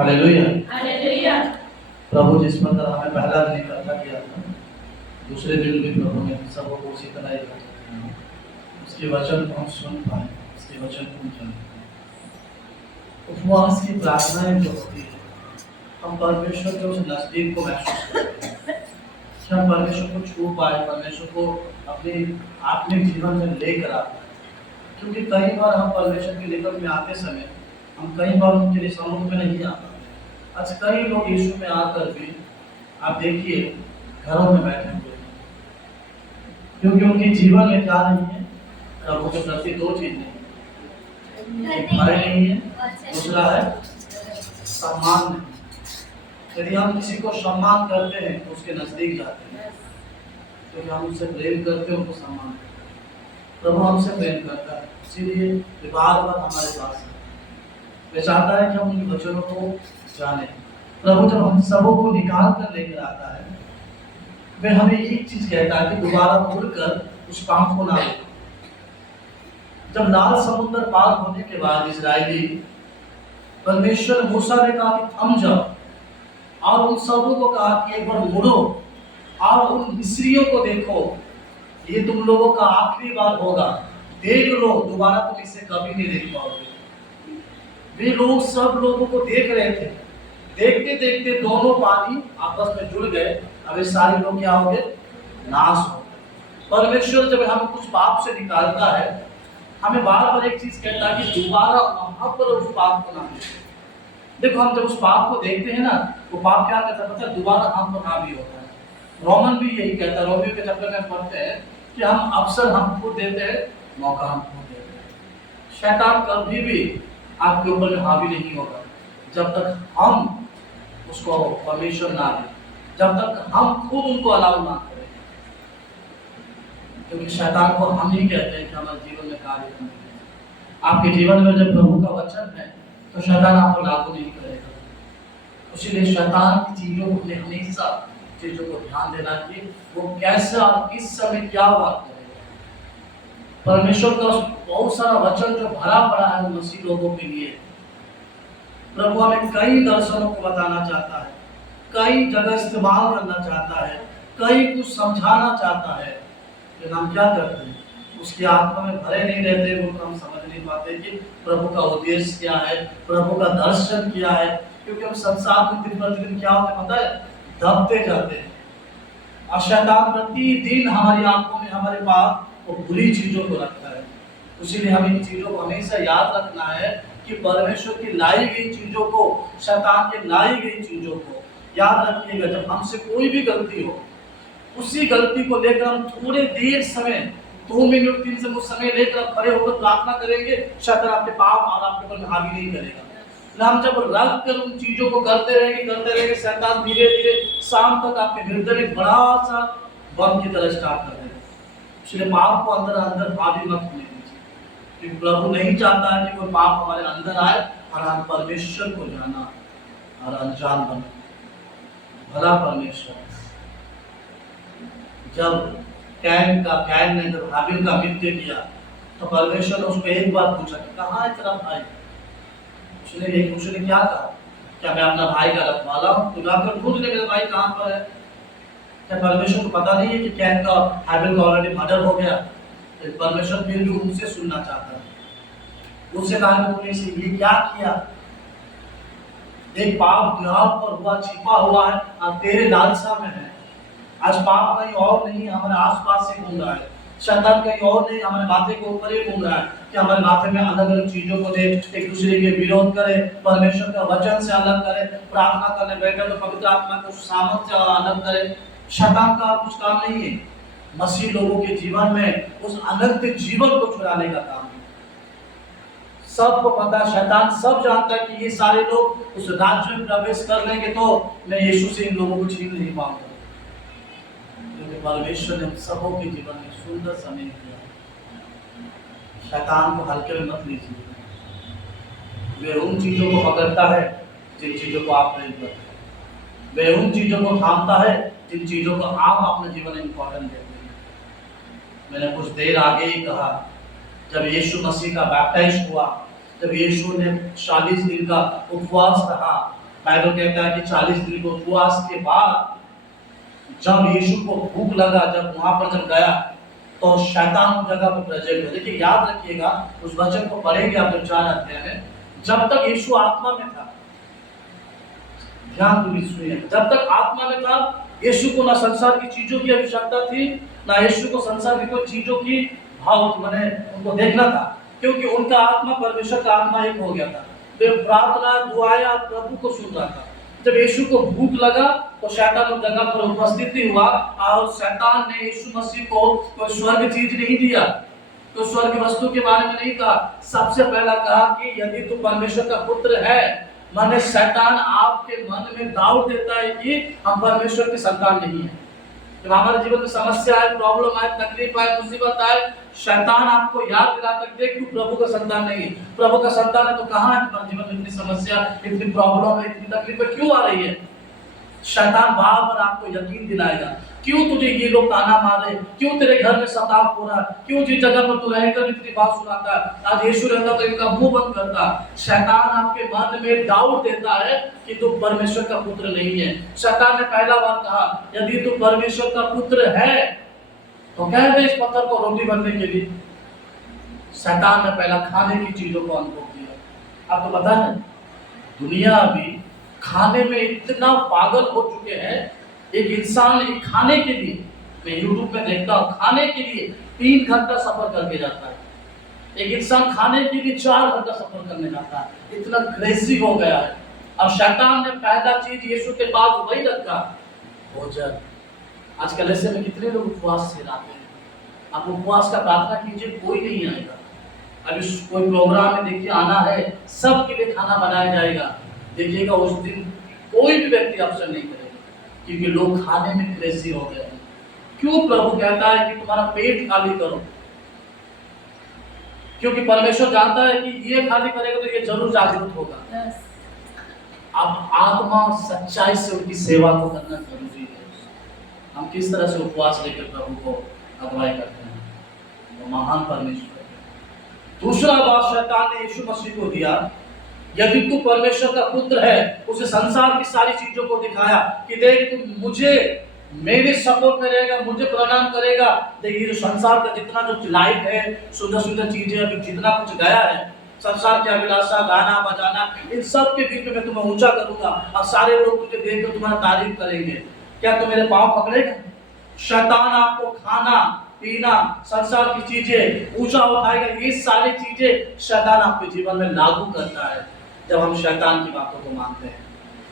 Hallelujah. Hallelujah. प्रभु जिस प्रकार हमें पहला दिन इकट्ठा किया था, दूसरे दिन भी प्रभु ने सबको उसी तरह इकट्ठा किया। उसके वचन को हम सुन पाए, उसके वचन को हम जान पाए। उपवास की प्रार्थनाएं जो होती है, हम परमेश्वर के उस नजदीक को महसूस करते हैं कि हम परमेश्वर को छू पाए, परमेश्वर को अपने आत्मिक जीवन में लेकर आते हैं। क्योंकि कई बार हम परमेश्वर के निकट में आते समय हम कई बार उनके लिए सम्मुख में नहीं आ पाते। आज कई लोग यीशु में आकर भी आप देखिए घरों में बैठे हुए हैं, क्योंकि उनके जीवन में क्या नहीं है, प्रभु के प्रति दो चीज नहीं है, एक भय नहीं है, दूसरा है सम्मान नहीं। यदि हम किसी को सम्मान करते हैं तो उसके नजदीक जाते हैं, क्योंकि हम उससे प्रेम करते हैं, उनको सम्मान करते हैं। प्रभु हमसे प्रेम करता है, इसीलिए बार बार हमारे पास है। वे चाहता है कि हम उन वचनों को जाने। प्रभु जब हम सबों को निकाल कर लेकर आता है, वे हमें एक चीज कहता है कि दोबारा मुड़कर उस पाप को ना देखो। जब लाल समुद्र पार होने के बाद इजरायली परमेश्वर मूसा ने कहा कि थम जाओ, और उन सबों को कहा कि एक बार मुड़ो और उन मिस्रियों को देखो, ये तुम लोगों का आखिरी बार होगा, देख लो, दोबारा तुम इसे कभी नहीं देख पाओगे। वे लोग सब लोगों को देख रहे थे, देखते देखते दोनों पानी आपस में जुड़ गए। अब ये सारे लोग क्या हो गए, नाश हो। परमेश्वर जब हमें कुछ पाप से निकालता है, हमें बार बार एक चीज कहता है कि दोबारा वहां पर उस पाप को ना देखो। देखो हम जब उस पाप को देखते हैं ना, वो पाप क्या कहता है पता है, दोबारा हम पर हावी होता है। रोमन भी यही कहता है, रोमियो के चैप्टर में पढ़ते हैं कि हम अवसर हमको देते हैं, मौका हमको देते हैं। शैतान कभी भी आपके ऊपर में हावी नहीं होगा जब तक हम उसको परमिशन ना दें, जब तक हम खुद उनको अलाउ ना करें। क्योंकि शैतान को हम ही कहते हैं कि हमारे जीवन में कार्य करने के लिए। आपके जीवन में जब प्रभु का वचन है तो शैतान आपको लागू नहीं करेगा। इसीलिए शैतान की चीजों को हमेशा चीजों को ध्यान देना कि वो कैसे और किस समय क्या बात करेगा। परमेश्वर का बहुत सारा वचन जो भरा पड़ा है मसीह लोगों के लिए, प्रभु हमें कई दर्शनों को बताना चाहता है, कई जगह इस्तेमाल करना चाहता है, कई कुछ समझाना चाहता है, लेकिन हम क्या करते हैं, उसकी आत्मा में भरे नहीं रहते। वो तो हम समझ नहीं पाते कि प्रभु का उद्देश्य क्या है, प्रभु का दर्शन क्या है। क्योंकि हम संसार में दिन प्रतिदिन क्या होता है पता है, दबते जाते हैं। और शैतान प्रतिदिन हमारी आंखों में हमारे पास वो बुरी चीजों को रखता है। इसीलिए हमें इन चीजों को हमेशा याद रखना है कि परमेश्वर की लाई गई चीजों को, शैतान की लाई गई चीजों को याद रखिएगा। जब हमसे कोई भी गलती हो, उसी गलती को लेकर हम थोड़े देर समय, 2 मिनट 3 मिनट समय लेकर खड़े होकर प्रार्थना करेंगे, शैतान आपके पाप और आपके ऊपर हावी नहीं करेगा। हम जब रख कर उन चीजों को करते रहेंगे, शैतान धीरे धीरे शाम तक आपके हृदय में बड़ा सा बम की तरह स्टार्ट कर देगा। इसलिए पाप को अंदर अंदर हावी मत होने दीजिए, क्योंकि प्रभु नहीं चाहता है कि कोई पाप हमारे अंदर आए और हम परमेश्वर को जाना और अनजान बने। भला परमेश्वर जब कैन ने जब हाबिल का मृत्यु किया तो परमेश्वर ने उसको एक बार पूछा कि कहाँ है तेरा भाई। उसने क्या कहा, क्या मैं अपना भाई का रखवाला हूँ, तो जाकर ढूंढ ले मेरा भाई कहाँ पर है। क्या परमेश्वर को पता नहीं है कि कैन का हाबिल का ऑलरेडी मर्डर हो गया। तो परमेश्वर फिर भी उनसे सुनना चाहता है। उससे कहा तुमने इसे ये क्या किया, एक पाप द्वार पर हुआ, छिपा हुआ है और तेरे लालसा में है। आज पाप कहीं और नहीं हमारे आसपास से घूम रहा है, शैतान कहीं और नहीं हमारे माथे के ऊपर ही घूम रहा है कि हमारे माथे में अलग अलग चीजों को दे, एक दूसरे के विरोध करे, परमेश्वर का वचन से अलग करे, प्रार्थना करने बैठे तो पवित्र आत्मा को सामर्थ से अलग करे। शैतान का कुछ काम नहीं है, मसीह लोगों के जीवन में उस अनंत जीवन को चुराने का काम है। सबको पता, शैतान सब जानता है कि ये सारे लोग उस राज्य में प्रवेश कर लेंगे तो मैं यीशु से इन लोगों को छीन नहीं पाऊंगा। क्योंकि परमेश्वर ने सबों के जीवन में सुंदर समय किया। शैतान को हल्के में मत लीजिए, वे उन चीजों को पकड़ता है जिन चीजों को आप नहीं करते, वे उन चीजों को थामता है जिन चीजों को आप अपने जीवन में इंपॉर्टेंट देते हैं। मैंने कुछ देर आगे ही कहा, जब यीशु मसीह का बैप्टाइज हुआ, जब यीशु ने 40 दिन का उपवास रहा, बाइबल कहता है कि 40 दिन के उपवास के बाद जब यीशु को भूख लगा, जब वहां पर जब गया तो शैतान उस जगह पर प्रेजेंट हो। देखिए याद रखिएगा, उस वचन को पढ़ेंगे आप जब 4 अध्याय में, जब तक यीशु आत्मा में था, ध्यान दूरी सुनिए, जब तक आत्मा में था यीशु को ना संसार की चीजों की आवश्यकता थी, ना यीशु को संसार की कोई चीजों की भाव मैंने उनको देखना था, क्योंकि उनका आत्मा परमेश्वर का आत्मा एक हो गया था। वे प्रार्थना दुआएं प्रभु को सुन रहा था। जब यीशु को भूख लगा तो शैतान उस जगह पर उपस्थित हुआ और शैतान ने यीशु मसीह को कोई स्वर्ग चीज नहीं दिया, तो स्वर्ग वस्तु के बारे में नहीं कहा। सबसे पहला कहा कि यदि तू परमेश्वर का पुत्र है, माने शैतान आपके मन में डाउट देता है कि हम परमेश्वर की संतान नहीं है। जब हमारे जीवन में समस्या आए, प्रॉब्लम आए, तकलीफ आए, मुसीबत आए, शैतान आपको याद दिलाता है कि तू प्रभु का संतान नहीं है। प्रभु का संतान है तो कहां है तुम्हारे जीवन में इतनी समस्या, इतनी प्रॉब्लम है, इतनी तकलीफ क्यों आ रही है? शैतान बार बार आपको यकीन दिलाएगा, क्यों तुझे ये लोग ताना मारे, क्यों तेरे घर में सताव हो रहा, क्यों जिस जगह पर तू रहकर इतनी बात सुनाता है, आज यीशु रहता तो इनका मुंह बंद करता। शैतान आपके मन में डाउट देता है कि तू परमेश्वर का पुत्र नहीं है। शैतान ने पहला बार कहा यदि तू परमेश्वर का पुत्र है तो कह दे इस पत्थर को रोटी बनने के लिए। शैतान ने पहला खाने की चीजों को अनुभव किया। आपको पता है दुनिया अभी खाने में इतना पागल हो चुके हैं, एक इंसान एक खाने के लिए, मैं यूट्यूब में देखता हूँ, खाने के लिए 3 घंटा सफर करके जाता है। एक इंसान खाने के लिए 4 घंटा सफर करने जाता है, इतना क्रेजी हो गया है। अब शैतान ने पहला चीज यीशु के बाद वही रखा, भोजन। आजकल ऐसे में कितने लोग उपवास से रहते हैं। आप उपवास का प्रार्थना कीजिए, कोई नहीं आएगा। अभी कोई प्रोग्राम में देखिए आना है, सबके लिए खाना बनाया जाएगा, देखिएगा उस दिन कोई भी व्यक्ति ऑप्शन नहीं करेगा, क्योंकि लोग खाने में क्रेजी हो गए हैं। क्यों? प्रभु कहता है कि तुम्हारा पेट खाली करो, क्योंकि परमेश्वर जानता है कि ये खाली करेगा तो ये जरूर जागरूक होगा। अब आत्मा और सच्चाई से उनकी सेवा को करना जरूरी है। हम किस तरह से उपवास लेकर प्रभु को अगुवाई करते हैं, वो महान परमेश्वर है। दूसरा बात शैतान ने यीशु मसीह को दिया, यदि तू परमेश्वर का पुत्र है, उसे संसार की सारी चीजों को दिखाया कि देख तू मुझे मेरे सपोर्ट में रहेगा, मुझे प्रणाम करेगा। देखिए जो संसार का जितना जो लाइफ है, सुंदर सुंदर चीजें, अभी जितना कुछ गया है, संसार की अभिलाषा, गाना बजाना, इन सब के बीच में मैं तुम्हें ऊंचा करूंगा और सारे लोग तुझे देखकर तुम्हारा तारीफ करेंगे। क्या तुम मेरे पांव पकड़ेगा? शैतान आपको खाना पीना, संसार की चीजें ऊंचा उठाएगा। ये सारी चीजें शैतान आपके जीवन में लागू करता है जब हम शैतान की बातों को मानते हैं।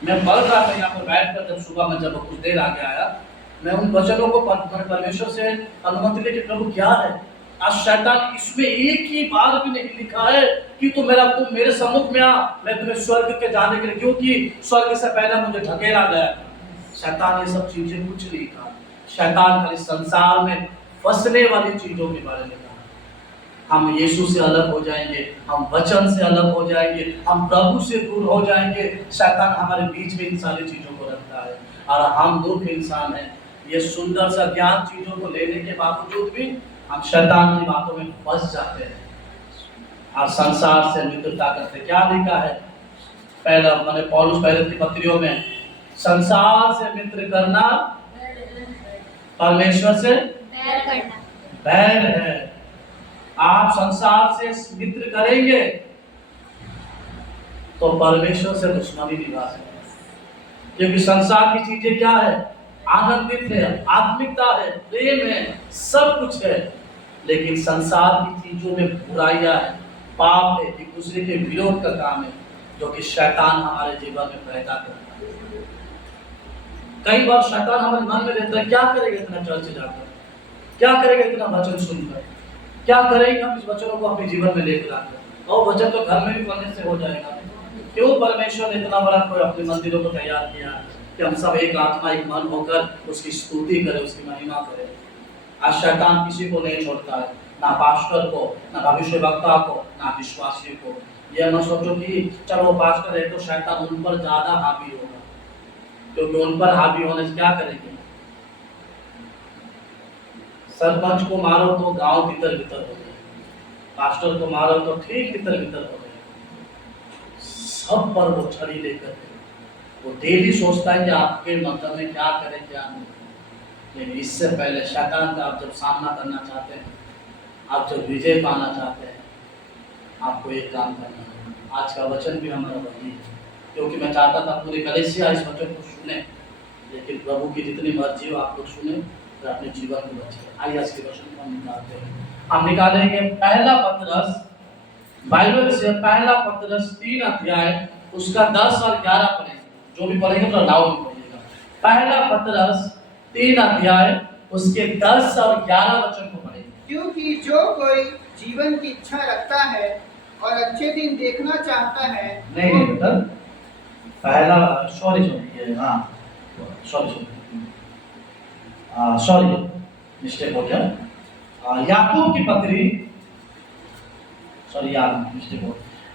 मैं पढ़ रहा था यहाँ पर बैठकर, जब सुबह में जब कुछ देर आगे आया, मैं उन वचनों को परमेश्वर से अनुमति लेके प्रभु क्या है। आज शैतान इसमें एक ही बार भी नहीं लिखा है कि तुम मेरे सम्मुख में आ, मैं तुम्हें स्वर्ग के जाने के लिए, क्योंकि स्वर्ग से पहले मुझे ढकेला गया। शैतान ये सब चीजें कुछ नहीं कहा। शैतान खाली संसार में फंसने वाली चीजों के बारे में कहा। हम यीशु से अलग हो जाएंगे, हम वचन से अलग हो जाएंगे, हम प्रभु से दूर हो जाएंगे। शैतान हमारे बीच में इन सारी चीजों को रखता है और हम मूर्ख इंसान हैं। ये सुंदर सा ज्ञान चीजों को लेने के बावजूद भी हम शैतान की बातों में फंस जाते हैं और संसार से मित्रता करते। क्या लिखा है पहला मैंने पौलुस पहले की पत्रियों में, संसार से मित्र करना परमेश्वर से बैर है। आप संसार से मित्र करेंगे तो परमेश्वर से दुश्मनी निभा सकते, क्योंकि संसार की चीजें क्या है, आनंदित है, आत्मिकता है, प्रेम है, सब कुछ है, लेकिन संसार की चीजों में बुराइयां है, पाप है, एक दूसरे के विरोध का काम है, जो कि शैतान हमारे जीवन में पैदा करता है। कई बार शैतान हमारे मन में रहता है, क्या करेगा इतना चर्च जाकर, क्या करेगा इतना वचन सुनकर, क्या करेंगे हम इस वचनों को अपने जीवन में लेकर आकर, और वचन तो घर में भी पढ़ने से हो जाएगा। क्यों परमेश्वर ने इतना बड़ा कोई अपने मंदिरों को तैयार किया कि हम सब एक आत्मा एक मन होकर उसकी स्तुति करें, उसकी महिमा करें। आज शैतान किसी को नहीं छोड़ता है, ना पास्टर को, ना भविष्यवक्ता को, ना विश्वासी को। यह न सोचो कि चलो वो पास्टर है तो शैतान उन पर ज्यादा हावी होगा, क्योंकि उन पर हावी होने से क्या करेंगे। सरपंच को मारो तो गांव तितर बितर हो जाए, पास्टर को मारो तो ठीक तितर बितर हो जाए, सब पर वो छड़ी लेकर वो डेली सोचता है कि आपके मतलब में क्या करें क्या नहीं करें। लेकिन इससे पहले शैतान का आप जब सामना करना चाहते हैं, आप जब विजय पाना चाहते हैं, आपको एक काम करना है। आज का वचन भी हमारा वही है, क्योंकि मैं चाहता था पूरी कलीसिया इस वचन को सुने, लेकिन प्रभु की जितनी मर्जी हो आप लोग सुने और अपने जीवन को बचाए। आइए आज के वचन को हम निकालते हैं। हम निकालेंगे पहला पतरस, बाइबल से पहला पतरस 3 अध्याय उसका 10 और 11 पढ़ेंगे। जो भी पढ़ेंगे तो लाउड में पढ़िएगा। पहला पतरस 3 अध्याय उसके 10 और 11 वचन को पढ़ेंगे। क्योंकि जो कोई जीवन की इच्छा रखता है और अच्छे दिन देखना चाहता है, नहीं बेटा, पहला सॉरी मिस्टेक हो गया। याकूब की पत्री,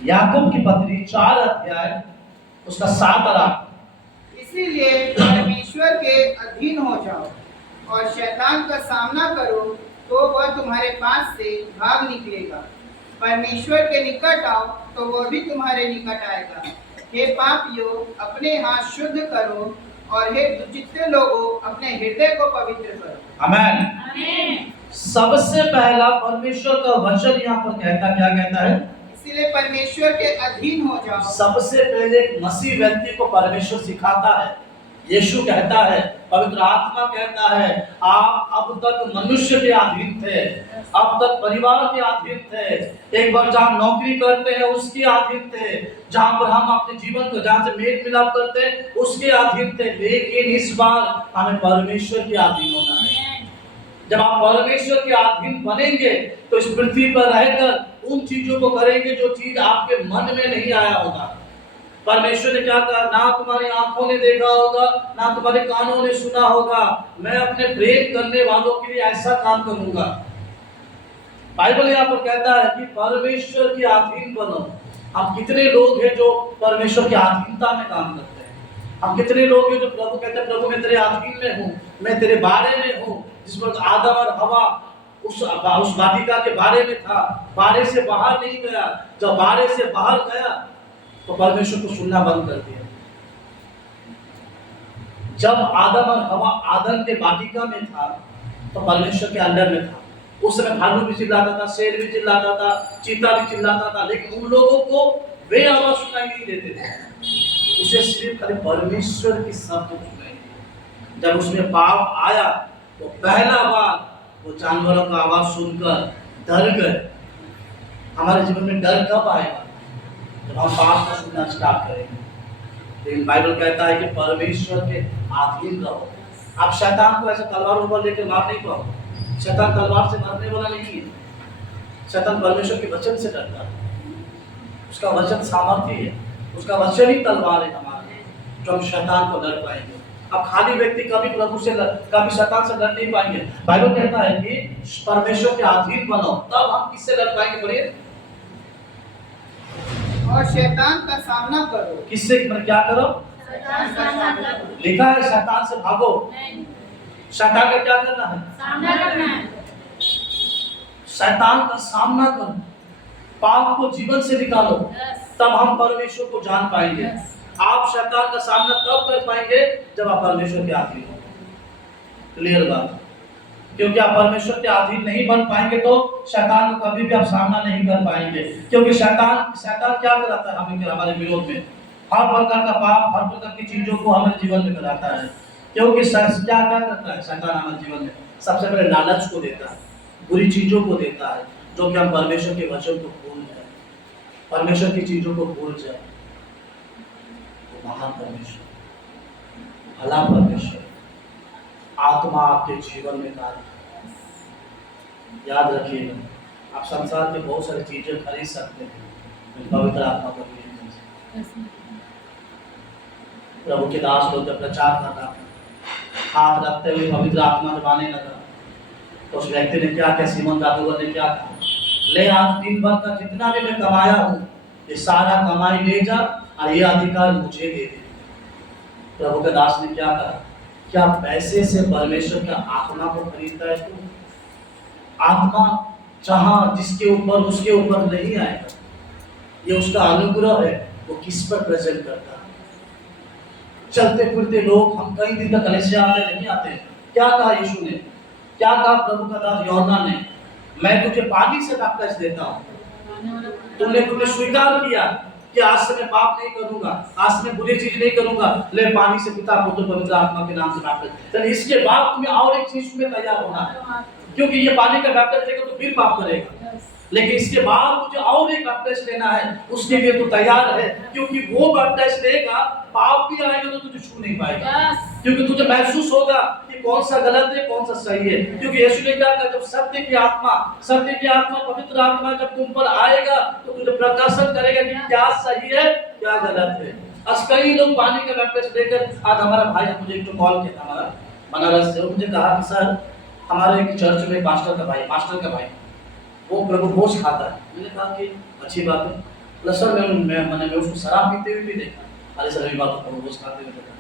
याकूब की पत्री 4 अध्याय उसका 7 और 8। इसीलिए परमेश्वर के अधीन हो जाओ और शैतान का सामना करो, तो वह तुम्हारे पास से भाग निकलेगा। परमेश्वर के निकट आओ तो वह भी तुम्हारे निकट आएगा। हे पापियों, अपने हाथ शुद्ध करो और हे दुचित्ते लोगों, अपने हृदय को पवित्र करो। आमेन। सबसे पहला परमेश्वर का वचन यहाँ पर क्या कहता है? इसीलिए परमेश्वर के अधीन हो जाओ। सबसे पहले मसीह व्यक्ति को परमेश्वर सिखाता है, यीशु कहता है, पवित्र आत्मा कहता है, आप अब तक मनुष्य के अधीन थे, अब तक परिवार के अधीन थे, एक बार जहाँ नौकरी करते हैं उसके अधीन थे, जहाँ पर हम अपने जीवन को जहाँ से मेल मिलाप करते हैं उसके अधीन थे। लेकिन इस बार हमें परमेश्वर के अधीन होना है। जब आप परमेश्वर के अधीन बनेंगे तो इस पृथ्वी पर रहकर उन चीजों को करेंगे जो चीज आपके मन में नहीं आया होगा। परमेश्वर ने क्या कहा? ना तुम्हारी आंखों ने देखा होगा, ना तुम्हारे कानों ने सुना होगा, मैं अपने प्रेम करने वालों के लिए ऐसा काम करूंगा। बाइबल यहाँ पर कहता है कि परमेश्वर के अधीन बनो। हम कितने लोग हैं जो परमेश्वर की अधीनता में काम करते हैं? हम कितने लोग हैं जो प्रभु कहते हैं, प्रभु मैं तेरे अधीन में हूँ, मैं तेरे बारे में हूँ। जिस वक्त आदम और हवा उस वाटिका के बारे में था, बारे से बाहर नहीं गया, जब बारे से बाहर गया तो परमेश्वर को सुनना बंद कर दिया। जब आदम और हवा आदम के वाटिका में था तो परमेश्वर के अंडर में था। उस समय भालू भी चिल्लाता था, शेर भी चिल्लाता था, चीता भी चिल्लाता था, लेकिन उन लोगों को वे आवाज सुनाई नहीं देते थे। उसे सिर्फ खाली परमेश्वर की शब्द सुनाई दी। जब उसमें पाप आया तो पहला बार वो जानवरों का आवाज सुनकर डर गए। हमारे जीवन में डर कब आएगा? जब हम पाप को सुनना स्टार्ट करेंगे। लेकिन बाइबल कहता है कि परमेश्वर के अधीन रहो। आप शैतान को ऐसे तलवार ऊपर लेकर मार नहीं पाओ। शैतान तलवार से मरने वाला नहीं है। शैतान परमेश्वर के वचन से डरता है। उसका वचन सामर्थ्य है, उसका वचन ही तलवार है हमारे, जो हम शैतान को डर पाएंगे। अब खाली व्यक्ति कभी प्रभु से कभी शैतान से डर नहीं पाएंगे। बाइबल कहता है कि परमेश्वर के अधीन बनो, तब हम किससे डर पाएंगे? बोलिए। और शैतान का सामना करो। किससे? क्या करो? शैतान का सामना करो। लिखा है शैतान से भागो। शैतान का क्या करना है? सामना करना है। शैतान का सामना करो, पाप को जीवन से निकालो, तब हम परमेश्वर को जान पाएंगे। आप शैतान का सामना तब कर पाएंगे जब आप परमेश्वर के अधीन हो। क्लियर बात? क्योंकि आप परमेश्वर के अधीन नहीं बन पाएंगे तो शैतान को कभी भी आप सामना नहीं कर पाएंगे। क्योंकि शैतान क्या कराता है हमें? हमारे विरोध में हर प्रकार का पाप, हर प्रकार की चीजों को हमारे जीवन में कराता है। क्योंकि क्या करता है शैतान हमारे जीवन में? सबसे पहले लालच को देता है, बुरी चीजों को देता है, जो कि हम परमेश्वर के वचन को भूल जाए, परमेश्वर की चीजों को भूल जाए। तो महान परमेश्वर, भला परमेश्वर, आत्मा आपके जीवन में कार्य। याद रखिएगा, आप संसार के बहुत सारी चीजें खरीद सकते हैं, पवित्र आत्मा को खरीद सकते हैं। प्रभु के दास लोग जब प्रचार कर रहा था, हाथ रखते हुए पवित्र आत्मा जब आने लगा तो उस व्यक्ति ने क्या किया? सीमोन जादूगर ने क्या कहा? ले, आज दिन भर का जितना भी मैं कमाया हूँ ये सारा कमाई ले जा और ये अधिकार मुझे दे दे। प्रभु के दास ने क्या कहा? क्या पैसे से परमेश्वर का आत्मा को खरीदता है तू? आत्मा जहां जिसके ऊपर उसके ऊपर नहीं आएगा। ये उसका अनुग्रह है, वो किस पर प्रेजेंट करता है? चलते फिरते लोग, हम कई दिन तक कलीसिया आते नहीं आते। क्या कहा यीशु ने, क्या कहा प्रभु का दास यूहन्ना ने, मैं तुझे पानी से बैप्टाइज देता हूँ, तुमने स्वीकार किया कि आज से मैं पाप नहीं करूंगा, आज से मैं बुरी चीज नहीं करूंगा, ले पानी से पिता पुत्र पवित्र आत्मा के नाम से बैप्टाइज। तो इसके बाद तुम्हें और एक चीज में तैयार होना है, क्योंकि ये पानी का बैप्टाइज लेगा तो फिर पाप करेगा, लेकिन इसके बाद मुझे और एक बैप्टाइज लेना है, उसके लिए तू तैयार है, क्योंकि वो बैप्टाइज लेगा, पाप भी आएगा तो तुझे छू नहीं पाएगा, क्योंकि तुझे महसूस होगा कि कौन सा गलत है कौन सा सही है। क्योंकि यीशु ने क्या कहा, जब सत्य की आत्मा पवित्र आत्मा जब तुम पर आएगा तो तुझे प्रकाशन करेगा कि क्या सही है क्या गलत है। आज कई लोग पानी का बैप्टाइज लेकर, आज हमारा भाई मुझे एक कॉल किया था, हमारा बनारस से, मुझे कहा कि सर हमारे एक चर्च में मास्टर का भाई वो प्रभु भोज खाता है। मैंने कहा कि अच्छी बात है, बोला सर मैंने उसको शराब पीते हुए भी देखा, अरे सर अभी बात प्रभु भोज खाते हुए देखा।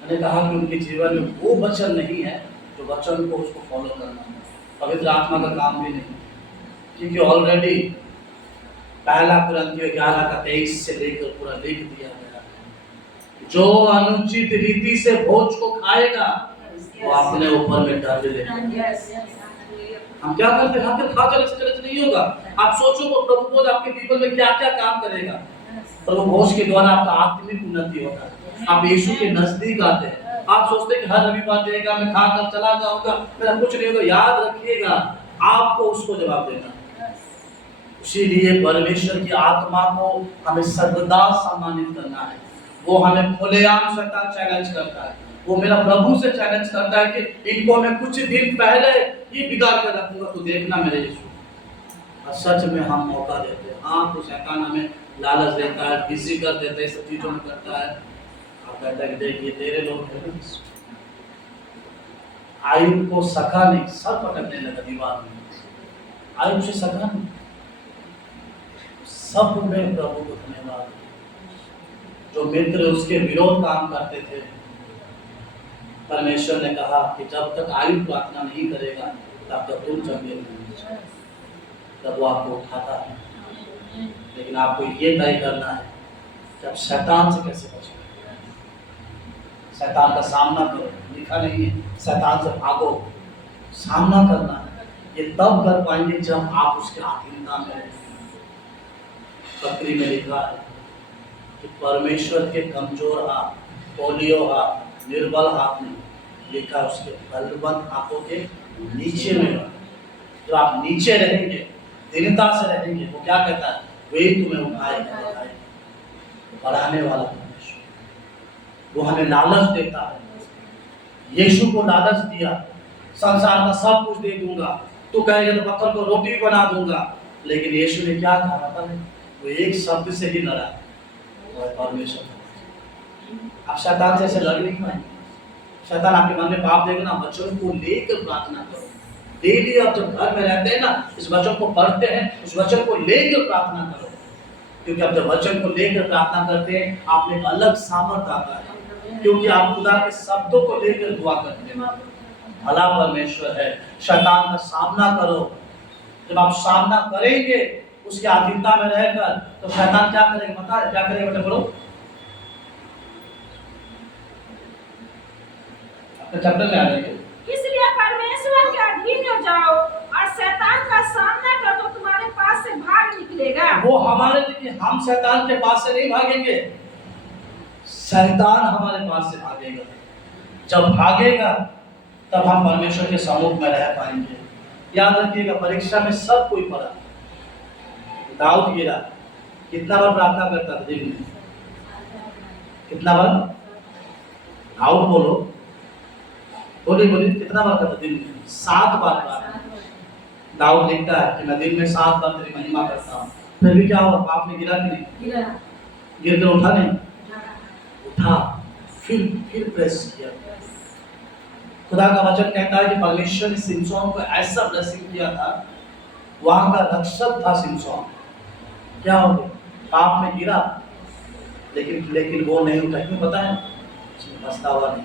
मैंने कहा कि उनके जीवन में वो वचन नहीं है जो वचन को उसको फॉलो करना, पवित्र आत्मा का काम भी नहीं, क्योंकि ऑलरेडी पहला कुरिन्थियों 11:23 से लेकर पूरा लिख दिया गया है, जो अनुचित रीति से भोज को खाएगा वो अपने ऊपर में डर लेगा। हम क्या करते हैं, हाथ खा चले नहीं होगा। आप सोचो वो प्रभु भोज आपके जीवन में क्या क्या काम करेगा। प्रभु भोज के द्वारा आपका आत्मिक उन्नति होता है, आप यीशु के नजदीक आते हैं। आप सोचते हैं कि हर रविवार देगा, मैं खा कर चला जाऊंगा, मेरा कुछ नहीं होगा। याद रखिएगा, आपको उसको जवाब देना। इसीलिए परमेश्वर की आत्मा को हमें सर्वदा सम्मानित करना है। वो हमें खुलेआम शैतान चैलेंज करता है, वो मेरा प्रभु से चैलेंज करता है कि इनको मैं कुछ दिन पहले ही बिगाड़ कर रखूंगा, तो देखना मेरे यीशु। और सच में हम मौका देते हैं, हाँ तो शैतान हमें लालच देता है, बिजी कर देता है, सब चीजों में करता है। आप कहता है कि देखिए तेरे लोग आयुब को सका नहीं, सब पकड़ने लगा दीवार में, आयुब से सका नहीं। सब में प्रभु को धन्यवाद। जो मित्र उसके विरोध काम करते थे, परमेश्वर ने कहा कि जब तक आयुब प्रार्थना नहीं करेगा तब तक तुम चंगे नहीं, तब वो आपको उठाता है। लेकिन आपको ये तय करना है कि आप शैतान से कैसे बचोगे। शैतान का सामना करो, लिखा नहीं है शैतान से भागो, सामना करना है। ये तब कर पाएंगे जब आप उसके अधीनता में रहें। पत्री में लिखा है कि परमेश्वर के कमजोर हाथ, पोलियो हाथ, निर्बल हाथ में, लिखा उसके बलवंत हाथों के नीचे में। जो आप नीचे रहेंगे, दीनता से रहेंगे, वो क्या कहता है, वही तुम्हें उठाएगा, बढ़ाने वाला परमेश्वर। वो हमें लालच देता है। यीशु को लालच दिया, संसार का सब कुछ दे दूंगा, तू कहेगा तो पत्थर को रोटी बना दूंगा। लेकिन यीशु ने क्या कहा था, वो एक शब्द से ही लड़ा, और परमेश्वर। आप शैतान से ऐसे लड़ नहीं पाएंगे। शैतान आपके मन में पाप देगा ना, वचन को लेकर प्रार्थना करो। डेली आप जब घर में रहते हैं ना, इस वचन को पढ़ते हैं, उस वचन को लेकर प्रार्थना करो, क्योंकि आप जब वचन को लेकर प्रार्थना करते हैं, आप में एक अलग सामर्थ आता है, क्योंकि आप खुदा के शब्दों को लेकर दुआ करते हैं। भला परमेश्वर है, शैतान का सामना करो। जब आप सामना करेंगे उसके अधीनता में रहकर, तो शैतान क्या करेगा, पता है क्या करेगा? बेटा बोलो, अपने चैप्टर में आ जाइए। इसलिए परमेश्वर के अधीन हो जाओ और शैतान का सामना करो, तो तुम्हारे पास से भाग निकलेगा। वो हमारे, देखिए हम शैतान के पास से नहीं भागेंगे, शैतान हमारे पास से भागेगा। जब भागेगा तब हम परमेश्वर के सम्मुख में रह पाएंगे। याद रखिएगा, परीक्षा में सब कोई पढ़ा। दाऊद गिरा, कितना बार प्रार्थना करता था दिन में? कितना बार? दाऊद बोलो, बोलिए कितना बार करता दिन में? 7 बार प्रार्थना। दाऊद लिखता है कि मैं दिन में 7 बार तेरी महिमा करता हूँ। फिर भी क्या हुआ? पाप में गिरा कि नहीं? गिरा। गिर कर उठा नहीं? उठा, फिर प्रेस किया। खुदा का वचन कहता है कि परमेश्वर ने सिमसोन को ऐसा ब्लेसिंग किया था, वहां का रक्षक था सिमसोन। क्या हो गया? पाप में गिरा, लेकिन वो नहीं उठा। क्यों पता है? पछतावा नहीं,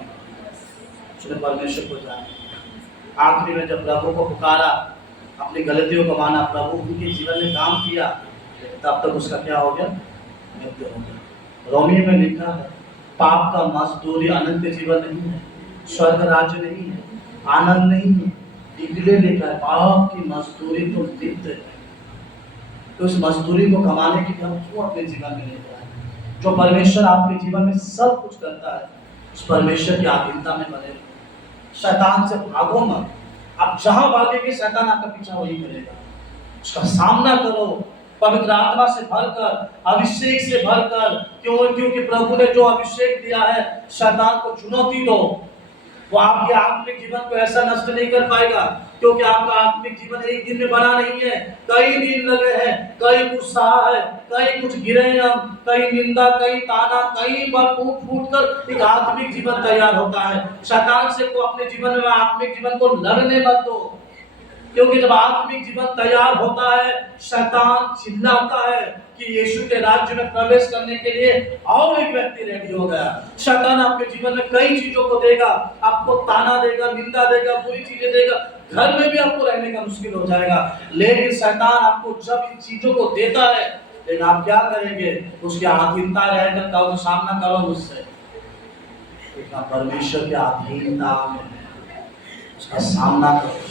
उसने परमेश्वर को जाना। आखिरी में जब प्रभु को पुकारा, अपनी गलतियों को माना, प्रभु उनके जीवन में काम किया, तब तक उसका क्या हो गया? मृत्यु हो गया। रोमियो में लिखा है पाप का मजदूरी अनंत जीवन नहीं है, स्वर्ग राज्य नहीं है, आनंद नहीं है। निकले लेकर पाप की मजदूरी तो नित्य है। तो इस मजदूरी को कमाने के लिए हम क्यों अपने जीवन में लेकर आए? जो परमेश्वर आपके जीवन में सब कुछ करता है, उस परमेश्वर की अधीनता में बने रहो। शैतान से भागो मत। आप जहां भागेंगे शैतान आपका पीछा वही करेगा। उसका सामना करो पवित्र आत्मा से भरकर, अभिषेक से भरकर। क्योंकि प्रभु ने जो अभिषेक दिया है, शैतान को चुनौती दो। वो आपके आत्मिक जीवन को ऐसा नष्ट नहीं कर पाएगा, क्योंकि आपका आत्मिक जीवन एक दिन में बना नहीं है। कई दिन लगे हैं, कई कुछ सहा है, कई कुछ गिरे हम, कई निंदा, कई ताना, कई बार फूट फूट कर एक आत्मिक जीवन तैयार होता है। शैतान से को अपने जीवन में, आत्मिक जीवन को लड़ने मत दो, क्योंकि जब आत्मिक जीवन तैयार होता है, शैतान चिल्लाता है कि यीशु के राज्य में प्रवेश करने के लिए और एक व्यक्ति रेडी हो गया। शैतान आपके जीवन में कई चीजों को देगा, आपको ताना देगा, निंदा देगा, बुरी चीजें देगा, घर में भी आपको रहने का मुश्किल हो जाएगा। लेकिन शैतान आपको जब इन चीजों को देता है, लेकिन आप क्या करेंगे? उसकी अधीनता रहकर का सामना करो मुझसे। परमेश्वर की अधीनता में उसका सामना करो,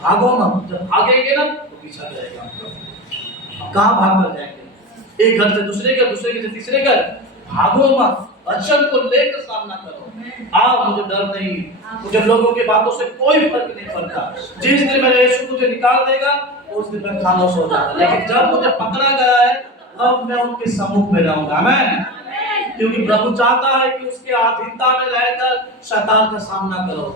भागो ना। जब भागेंगे ना तो पीछा करेगा। अब कहाँ भाग कर जाएंगे? एक घर से दूसरे घर, दूसरे घर से तीसरे घर। भागो मत, वचन को लेकर सामना करो। मुझे डर नहीं, मुझे लोगों की बातों से कोई फर्क नहीं पड़ता। जिस दिन मेरे यीशु मुझे निकाल देगा उस दिन मैं खामोश हो जाऊंगा, लेकिन जब मुझे पकड़ा गया है अब मैं उनके सम्मुख में रहूंगा। आमीन। क्योंकि प्रभु चाहता है कि उसके अधीनता में रहकर शैतान का सामना करो।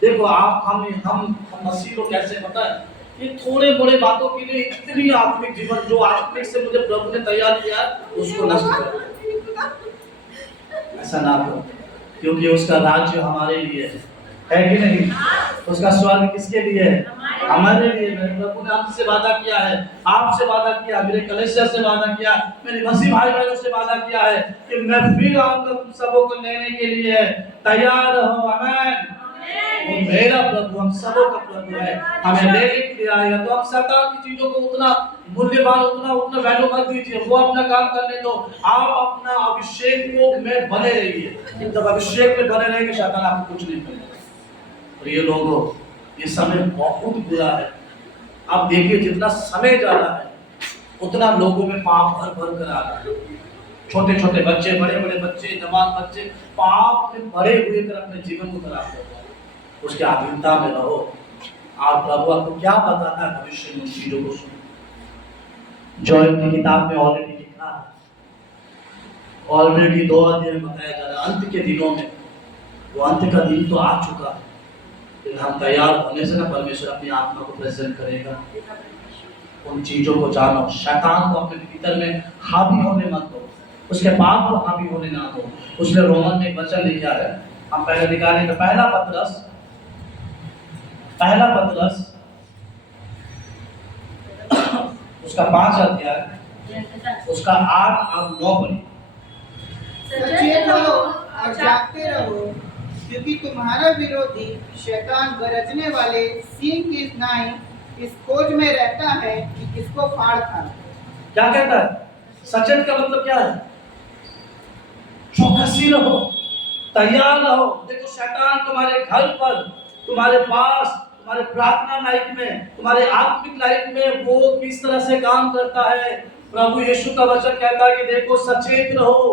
देखो आप हम मसीह को कैसे पता है? ये थोड़े बड़े बातों के लिए इतनी आत्मिक जीवन, जो आत्मिक से मुझे प्रभु ने तैयार किया उसको नष्ट करो। ऐसा ना करो, क्योंकि उसका राज्य हमारे लिए है कि नहीं? उसका स्वर्ग किसके लिए है? हमारे लिए। प्रभु ने हमसे वादा किया है, आपसे वादा किया, मेरे कलीसिया से वादा किया, मेरे मसीह भाई बहनों से वादा किया है कि मैं फिर आऊंगा तुम सबों को लेने के लिए, तैयार रहो। आमीन। वो मेरा प्रभु हम सबों का प्रभु है, हमें लेने के लिए आएगा। तो आप शैतान की चीजों को उतना मूल्यवान, उतना वैल्यू मत दीजिए। वो अपना काम करने दो, आप अपना अभिषेक को में बने रहिए। जब अभिषेक में बने रहेंगे शैतान आपको कुछ नहीं करेगा। और ये लोगों, ये समय बहुत बुरा है। आप देखिए जितना समय ज्यादा है उतना लोगों में पाप भर भर कर आ रहा है। छोटे छोटे बच्चे, बड़े बड़े बच्चे, जवान बच्चे पाप में भरे हुए कर अपने जीवन को खराब कर रहे हैं। उसके अधीनता में रहो। आप प्रभु आपको क्या बताता है भविष्य में, उन चीजों को सुनो। जॉयल की किताब में ऑलरेडी लिखा है, ऑलरेडी 2 अध्याय में बताया जा रहा है अंत के दिनों में। वो अंत का दिन तो आ चुका है, लेकिन हम तैयार होने से ना परमेश्वर अपनी आत्मा को प्रेजेंट करेगा। उन चीजों को जानो। शैतान को अपने भीतर में हावी होने मत दो, उसके पाप को हावी होने ना दो। उसने रोमन में एक वचन लिखा है, हम पहले निकालेंगे। पहला पत्रस उसका 5 अध्याय उसका 8 और 9 पढ़िए। सचेत रहो और जागते रहो, क्योंकि तुम्हारा विरोधी शैतान गरजने वाले सिंह की नाई इस खोज में रहता है कि किसको फाड़ खाए। क्या कहता है? सचेत का मतलब क्या है? चौकसी रहो, तैयार रहो। देखो शैतान तुम्हारे घर पर, तुम्हारे पास, तुम्हारे प्रार्थना लाइफ में, तुम्हारे आत्मिक लाइफ में वो किस तरह से काम करता है। प्रभु यीशु का वचन कहता है कि देखो सचेत रहो,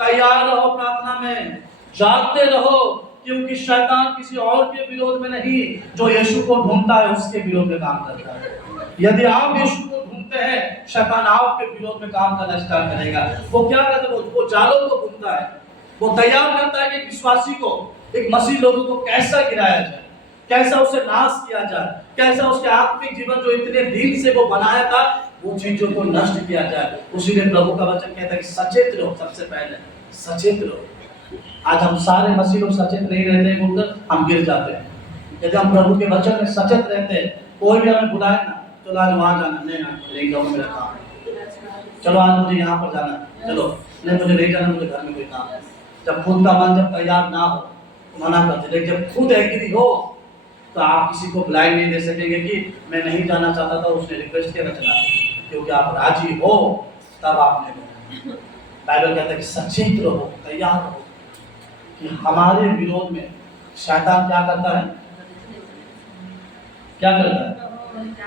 तैयार रहो, प्रार्थना में जागते रहो, क्योंकि शैतान किसी और के विरोध में नहीं, जो यीशु को ढूंढता है उसके विरोध में काम करता है। यदि आप यीशु को ढूंढते हैं, शैतान आपके विरोध में काम करना स्टार्ट करेगा। वो क्या करता है? वो जालों को बुनता है, वो तैयार करता है कि विश्वासी को, एक मसीह लोगों को कैसा गिराया जाए, कैसा उसे नाश किया जाए, कैसा उसके आत्मिक जीवन जो इतने दिन से वो बनाया था वो चीजों को नष्ट किया जाए। उसीलिए प्रभु का वचन कहता है कि सचेत रहो। सबसे पहले सचेत रहो। आज हम सारे मसीह लोग सचेत नहीं रहते हैं, बोलकर हम गिर जाते हैं। यदि हम प्रभु के वचन में सचेत रहते हैं, कोई भी हमें बुलाए ना, चलो आज वहां जाना, नहीं जाऊँ मेरा काम है, चलो आज मुझे यहाँ पर जाना, चलो नहीं मुझे नहीं जाना, मुझे घर में कोई काम है। जब खुद का मन जब तैयार ना हो तो मना करते, लेकिन जब खुद एग्री हो तो आप किसी को ब्लाइंड नहीं दे सकेंगे कि मैं नहीं जाना चाहता था, उसने रिक्वेस्ट किया, मैं चला, क्योंकि आप राजी हो तब आपने बाइबल कहता है कि सचेत रहो, तैयार रहो कि हमारे विरोध में शैतान क्या करता है, क्या करता है,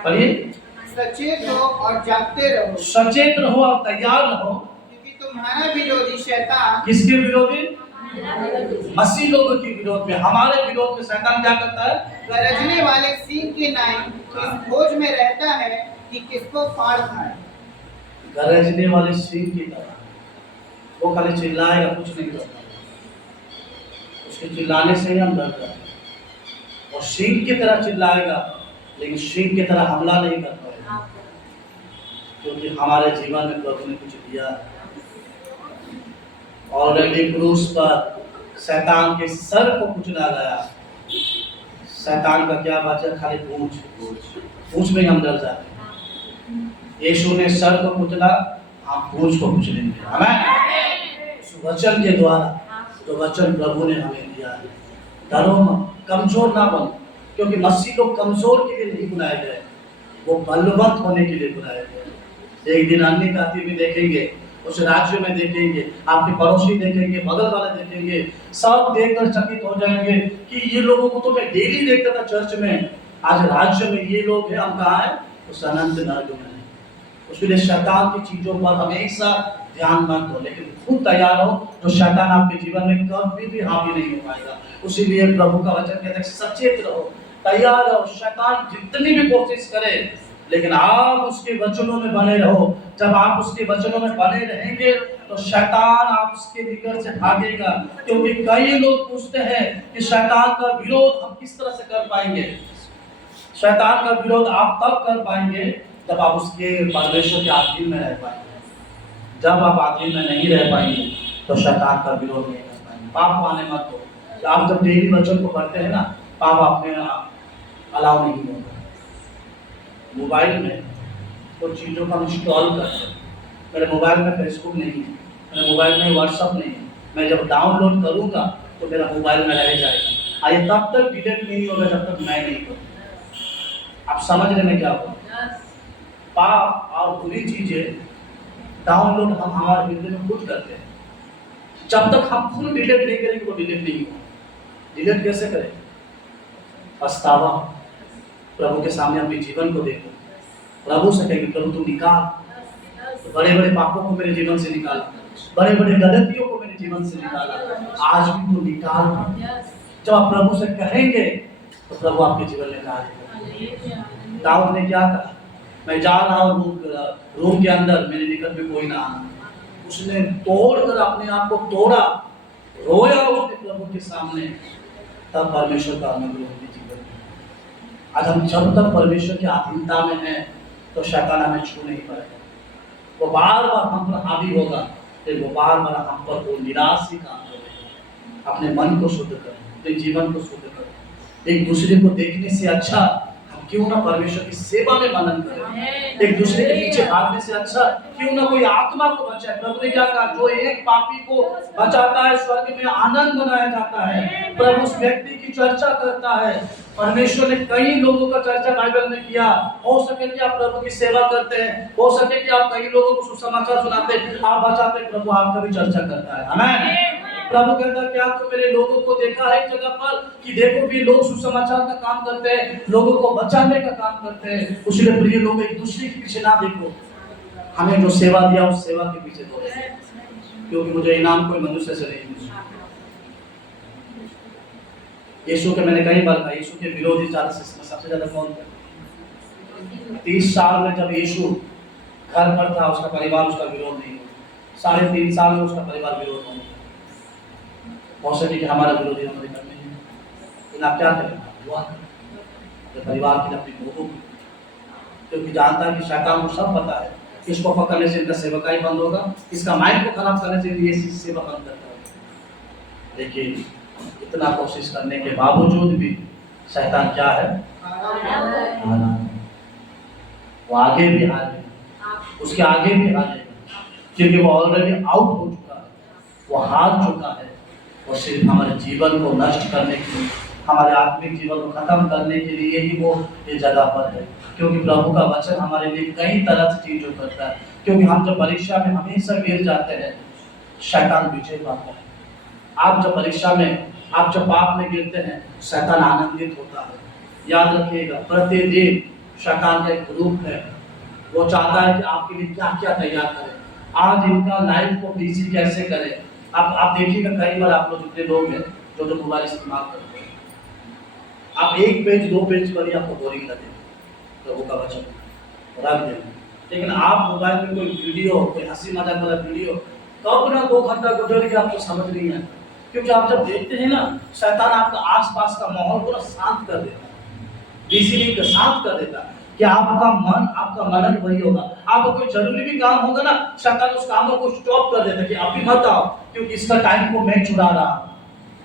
पढ़िए। सचेत हो और जागते रहो, सचेत रहो और तैयार रहो, क्योंकि तुम्हारा विरोधी शैतान किसके विरोधी, मसीह लोगों के विरोध में, हमारे विरोध में शैतान क्या करता है, गरजने वाले सिंह के नाई इस खोज में रहता है कि किसको फाड़ खाए। गरजने वाले सिंह की तरह वो खाली चिल्लाएगा, कुछ नहीं करता, उसके चिल्लाने से ही हम डर जाते हैं। और सिंह की तरह चिल्लाएगा लेकिन सिंह की तरह हमला नहीं कर पाएगा, क्योंकि हमारे जीवन में प्रभु ने कुछ दिया है। ऑलरेडी क्रूस पर शैतान के सर को कुचला गया। शैतान का क्या बचा, खाली पूंछ में हम डर जाते हैं। यीशु ने सर को कुचला, हम पूंछ को कुचलेंगे। आमीन। उस वचन के द्वारा, जो वचन प्रभु ने हमें दिया है, डरो मत, कमजोर ना बनो, क्योंकि मसीह को कमजोर के लिए नहीं बुलाए गए, वो बलवंत होने के लिए बुलाए गए। एक दिन अन्य जाति भी देखेंगे, उस राज्य में देखेंगे, आपके पड़ोसी देखेंगे, बगल वाले देखेंगे, सब देखकर चकित हो जाएंगे कि ये लोगों को तो मैं डेली देखता था चर्च में, आज राज्य में ये लोग हैं, हम कहाँ हैं, उस अनंत नरक में। उसके लिए शैतान की चीजों पर हमेशा ध्यान मत दो, लेकिन खुद तैयार हो, तो शैतान आपके जीवन में कभी भी हावी नहीं हो पाएगा। उसीलिए प्रभु का वचन कहता है सचेत रहो, तैयार रहो। शैतान जितनी भी कोशिश करे, लेकिन आप उसके वचनों में बने रहो। जब आप उसके वचनों में बने रहेंगे तो शैतान आपके निकट से भागेगा। क्योंकि कई लोग पूछते हैं कि शैतान का विरोध हम किस तरह से कर पाएंगे। शैतान का विरोध आप तब कर पाएंगे जब आप उसके परमेश्वर के अधीन में रह पाएंगे। जब आप अधीन में नहीं रह पाएंगे तो शैतान का विरोध नहीं कर पाएंगे। पाप पाने मत दो। आप जब डेली वचन को पढ़ते हैं ना, पाप अपने अलाउ नहीं होगा। मोबाइल में कुछ चीज़ों का इंस्टॉल करते हैं। मेरे मोबाइल में फेसबुक नहीं है, मेरे मोबाइल में व्हाट्सअप नहीं है। मैं जब डाउनलोड करूँगा तो मेरा मोबाइल में रह जाएगा। आइए तब तक डिलीट नहीं होगा जब तक मैं नहीं करूँ। आप समझने में क्या हो, पाप और बुरी चीजें डाउनलोड हम हमारे हृदय में खुद करते हैं। जब तक हम खुद डिलीट नहीं करेंगे वो डिलीट नहीं होगा। डिलीट कैसे करें? पछतावा, प्रभु के सामने अपने जीवन को देखो, प्रभु से कहेंगे प्रभु तू निकाल, तो बड़े बड़े पापों को मेरे जीवन से निकाल, बड़े बड़े गलतियों को मेरे जीवन से निकाला, आज भी तू निकाल। जब आप प्रभु से कहेंगे तो प्रभु आपके जीवन में कार्य करेगा। दाऊद ने क्या कहा, मैं जा रहा हूँ रूम के अंदर, मेरे निकट में कोई ना आना। उसने तोड़कर अपने आप को तोड़ा, रोया उसने प्रभु के सामने, तब परमेश्वर का अनुग्रह उसके जीवन में। आज हम जब तक परमेश्वर की अधीनता में हैं तो शैतान हमें छू नहीं पाएगा। वो बार बार हम पर हावी होगा, लेकिन वो बार बार हम पर वो निराश ही काम करेगा। अपने मन को शुद्ध करें, अपने जीवन को शुद्ध करें। एक दूसरे को देखने से अच्छा हम क्यों ना परमेश्वर की सेवा में मनन करें। एक दूसरे के पीछे भागने से अच्छा क्यों ना कोई आत्मा को बचाए। प्रभु ने क्या कहा, जो एक पापी को बचाता है स्वर्ग में आनंद मनाया जाता है। प्रभु उस व्यक्ति की चर्चा करता है। परमेश्वर ने कई लोगों का चर्चा बाइबल में किया। हो सके कि आप प्रभु की सेवा करते हैं, हो सके कि आप कई लोगों को सुसमाचार सुनाते हैं, आप बचाते, प्रभु आपका भी चर्चा करता है। आमीन। प्रभु कहता है क्या तो मेरे लोगों को देखा है एक जगह पर कि देखो भी लोग सुसमाचार का काम करते हैं, लोगों को बचाने का काम करते हैं। उसलिए प्रिय लोग एक दूसरे के पीछे ना देखो, हमें जो सेवा दिया उस सेवा के पीछे दो, क्योंकि मुझे इनाम कोई मनुष्य से नहीं मिला। यीशु के मैंने कई बार कहा, यीशु के विरोधी सबसे ज्यादा कौन थे? 30 साल में जब यीशु घर पर था उसका परिवार उसका विरोध नहीं हुआ। 3.5 साल में उसका परिवार विरोध हो गया। बहुत से हमारा विरोधी हमारे घर में है, लेकिन आप क्या करें, दुआ करें परिवार के लिए, अपने लोगों को, क्योंकि जानता है कि शैतान को सब पता है इसको पकड़ने से इनका सेवकाई बंद होगा, इसका माइंड को खराब करने से ये सेवा बंद करता है। लेकिन इतना कोशिश करने के बावजूद भी शैतान क्या है, वो आगे भी हारेगा, उसके आगे भी हारेगा, क्योंकि वो ऑलरेडी आउट हो चुका है, वो हार चुका है। और सिर्फ हमारे जीवन को नष्ट करने के लिए, हमारे आत्मिक जीवन को खत्म करने के लिए ही वो इस जगह पर है। क्योंकि प्रभु का वचन हमारे लिए कई तरह से चीजों करता है। क्योंकि हम जब परीक्षा में हमेशा गिर जाते हैं शैतान विजय पाता है। आप जब परीक्षा में, आप जब पाप में गिरते हैं, शैतान आनंदित होता है। याद रखिएगा, प्रतिदिन शैतान का एक ग्रुप है, वो चाहता है कि आपके लिए क्या क्या तैयार करे, आज इनका लाइफ को बिजी कैसे करें। आप देखिएगा, कई बार आप लोग जितने लोग हैं जो मोबाइल इस्तेमाल करते हैं, आप एक पेज 2 पेज पर ही आपको बोरिंग लगेगा, प्रभु का वचन रख देंगे। लेकिन आप मोबाइल में कोई वीडियो, कोई हंसी मजाक वाला वीडियो कब ना 2 घंटा गुजर गया आपको समझ नहीं है। क्योंकि आप जब देखते हैं ना, शैतान आपका आसपास का माहौल पूरा शांत कर देता है, बिजी नहीं कर, शांत कर देता है कि आपका मन, आपका मनन वही होगा। आपको कोई जरूरी भी काम होगा ना, शैतान उस कामों को स्टॉप कर देता है कि अभी मत आओ, क्योंकि इसका टाइम को मैं चुरा रहा हूँ।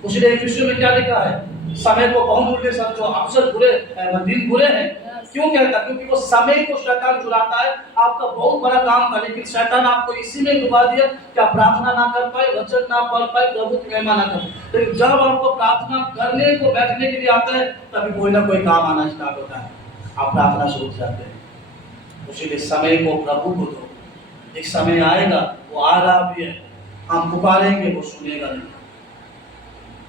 उसने इफिसियों में क्या लिखा है, समय को बहुमूल्य समझो, अवसर बुरे, दिन बुरे हैं। क्यों कहता? क्योंकि वो समय को शैतान चुराता है। आपका बहुत बड़ा काम था, लेकिन शैतान आपको इसी में डुबा दिया कि आप प्रार्थना ना कर पाए, वचन ना पढ़ पाए, प्रभु की महिमा ना कर। लेकिन जब आपको प्रार्थना करने को, बैठने के लिए आता है, तभी कोई ना कोई काम आना स्टार्ट होता है, आप प्रार्थना से उठ जाते हैं। उसीलिए समय को प्रभु को दो, एक समय आएगा, वो आ रहा भी है, हम पुकारेंगे, वो सुनेगा नहीं,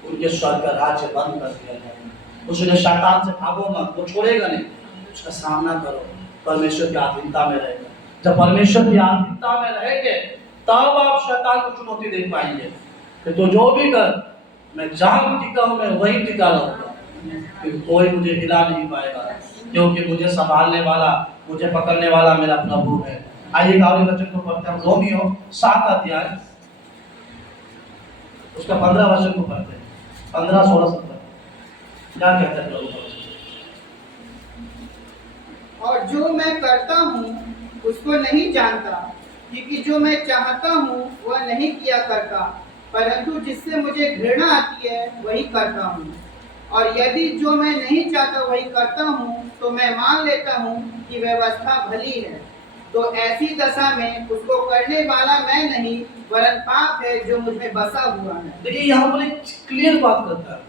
उनके स्वर्ग का राज्य बंद कर दिया जाएगा। उसने शैतान से भागो मत, वो छोड़ेगा नहीं, उसका सामना करो, परमेश्वर की अधीनता में रहेगा। जब परमेश्वर की अधीनता में रहेंगे, तब आप शैतान को चुनौती दे पाएंगे कि तो जो भी कर, मैं जहां टिका हूं मैं वहीं टिका रहूंगा, क्योंकि कोई मुझे हिला नहीं पाएगा, क्योंकि मुझे संभालने वाला, मुझे पकड़ने वाला मेरा प्रभु है। आइए गावली वचन को पढ़ते हैं, रोमियो 7 अध्याय उसका 15 वचन को पढ़ते हैं, 15, 16, 17। क्या कहता है प्रभु? और जो मैं करता हूँ उसको नहीं जानता, क्योंकि जो मैं चाहता हूँ वह नहीं किया करता, परंतु जिससे मुझे घृणा आती है वही करता हूँ। और यदि जो मैं नहीं चाहता वही करता हूँ, तो मैं मान लेता हूँ कि व्यवस्था भली है। तो ऐसी दशा में उसको करने वाला मैं नहीं, वरन पाप है जो मुझ में बसा हुआ है। देखिए, यहाँ पर एक क्लियर बात करता है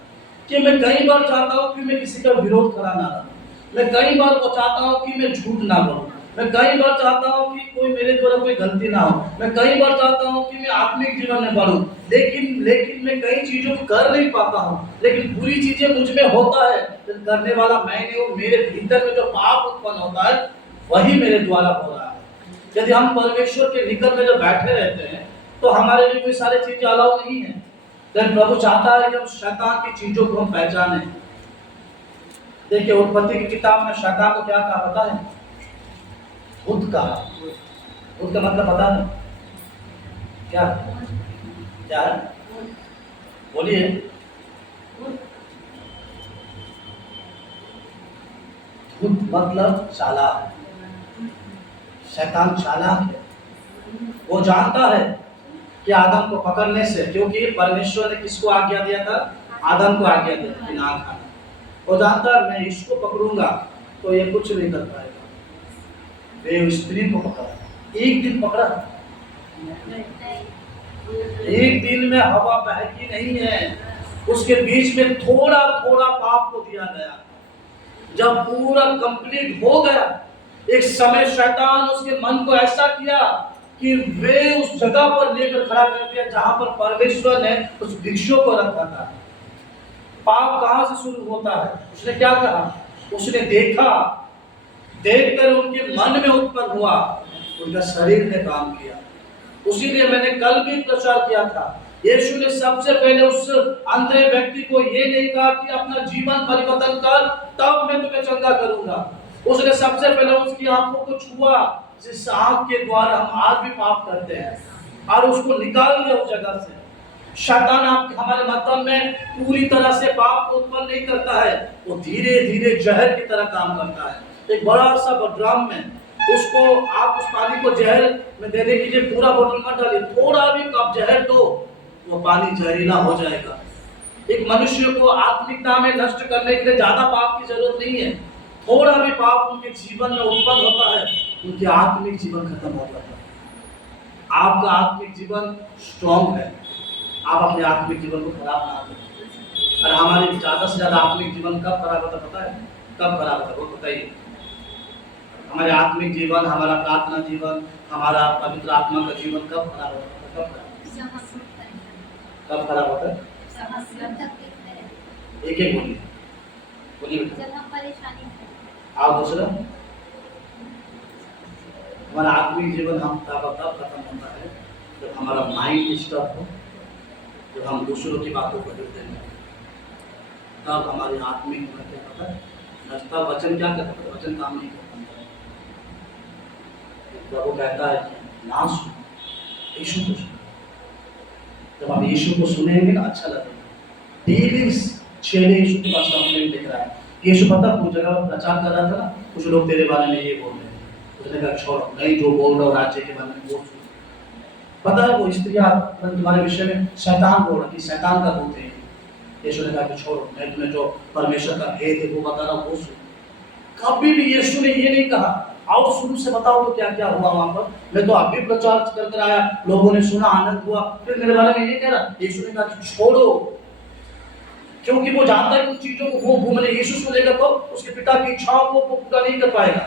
कि मैं कई बार चाहता हूँ कि मैं किसी का विरोध करा ना रहूं, मैं कई बार वो चाहता हूँ कि मैं झूठ ना बोलूं, मैं कई बार चाहता हूँ कि कोई मेरे द्वारा कोई गलती ना हो, मैं कई बार चाहता हूँ कि मैं आत्मिक जीवन में बढ़ूं, लेकिन मैं कई चीजों को कर नहीं पाता हूँ। लेकिन बुरी चीजें मुझ में होता है, करने वाला मैं नहीं हूँ। मेरे भीतर में जो पाप उत्पन्न होता है वही मेरे द्वारा हो रहा है। यदि हम परमेश्वर के निकट में जब बैठे रहते हैं, तो हमारे लिए कोई सारी चीजें अलाउ नहीं है। लेकिन प्रभु चाहता है कि हम शैतान की चीजों को हम पहचाने। देखिए, उत्पत्ति की किताब में शैतान को क्या कहा पता है? भूत कहा। भूत का मतलब पता है क्या? क्या है? बोलिए। भूत मतलब चालाक। शैतान चालाक है। वो जानता है कि आदम को पकड़ने से, क्योंकि परमेश्वर ने किसको आज्ञा दिया था? आदम को आज्ञा दिया कि ना खाना। वो जानता है मैं इसको पकड़ूंगा तो ये कुछ नहीं कर पाएगा। वे स्त्री को पकड़ा, एक दिन पकड़ा, एक दिन में हवा बहकी नहीं है, उसके बीच में थोड़ा थोड़ा पाप को दिया गया। जब पूरा कंप्लीट हो गया, एक समय शैतान उसके मन को ऐसा किया कि वे उस जगह पर लेकर खड़ा कर दिया जहां पर परमेश्वर ने उस वृक्षों को रखा था। पाप कहां से शुरू होता है? उसने क्या कहा? उसने देखा, देखकर उनके मन में उत्पन्न हुआ, उनका शरीर ने काम किया। उसीलिए मैंने कल भी प्रचार किया था, यीशु ने सबसे पहले उस अंधे व्यक्ति को ये नहीं कहा कि अपना जीवन परिवर्तन कर, तब मैं तुम्हें चंगा करूंगा। उसने सबसे पहले उसकी आंखों को छुआ, जिस आंख के द्वारा हम आज भी पाप करते हैं, और उसको निकाल दिया उस जगह से। शैतान हमारे मतलब में पूरी तरह से पाप को उत्पन्न नहीं करता है, वो धीरे धीरे जहर की तरह काम करता है। एक बड़ा सा ड्रम में उसको आप उस पानी को जहर में देने के लिए पूरा बोतल मत डालिए, थोड़ा भी कप जहर दो, वो पानी जहरीला हो जाएगा। एक मनुष्य को आत्मिकता में नष्ट करने के लिए ज्यादा पाप की जरूरत नहीं है। थोड़ा भी पाप उनके जीवन में उत्पन्न होता है, उनके आत्मिक जीवन खत्म हो जाता है। आपका आत्मिक जीवन स्ट्रॉन्ग है, आप अपने आत्मिक जीवन को खराब ना करें। और हमारे ज्यादा से ज्यादा आत्मिक जीवन कब खराब होता पता है? कब खराब होता है वो बताइए? हमारे आत्मिक जीवन, हमारा प्रार्थना जीवन, हमारा पवित्र आत्मा का जीवन कब खराब होता है? कब खराब? कब खराब होता है? एक एक बोलिए, बोलिए बेटा। जब हम परेशानी में आप दूसरा, हमारा आत्मिक जीवन हम तब खत्म होता है जब हमारा माइंड डिस्टर्ब हो, जब हम दूसरों की बातों को हृदय में, तब हमारी आत्मिक जीवन क्या होता है नष्टा। वचन क्या करता है? वचन काम नहीं करता। प्रभु कहता है कि ना सुनो, यीशु को सुनो। जब आप यीशु को सुनेंगे ना अच्छा लगेगा। डेली चेले यीशु के पास कंप्लेंट लिख रहा है। यीशु पता कुछ जगह प्रचार कर रहा था ना, कुछ लोग तेरे बारे में ये बोल रहे हैं, उसने कहा छोड़ो, नहीं जो बोल रहा हो राज्य के बारे में वो सुनो। पता है वो स्त्रियां तुम्हारे विषय में शैतान बोल रहा कि शैतान का दूत है। यीशु ने कहा कि छोड़ो, मैं तुम्हें जो परमेश्वर का भेद है वो बता रहा हूँ वो सुनो। कभी भी यीशु ने ये नहीं कहा आओ शुरू से बताओ तो क्या क्या हुआ वहां पर। मैं तो आप भी प्रचार कर आया, लोगों ने सुना, आनंद हुआ, फिर मेरे बारे में ये कह रहा। यीशु ने कहा कि छोड़ो, क्योंकि वो जानता है उन चीजों को वो मैंने यीशु सुनेगा तो उसके पिता की इच्छाओं को वो पूरा नहीं कर पाएगा।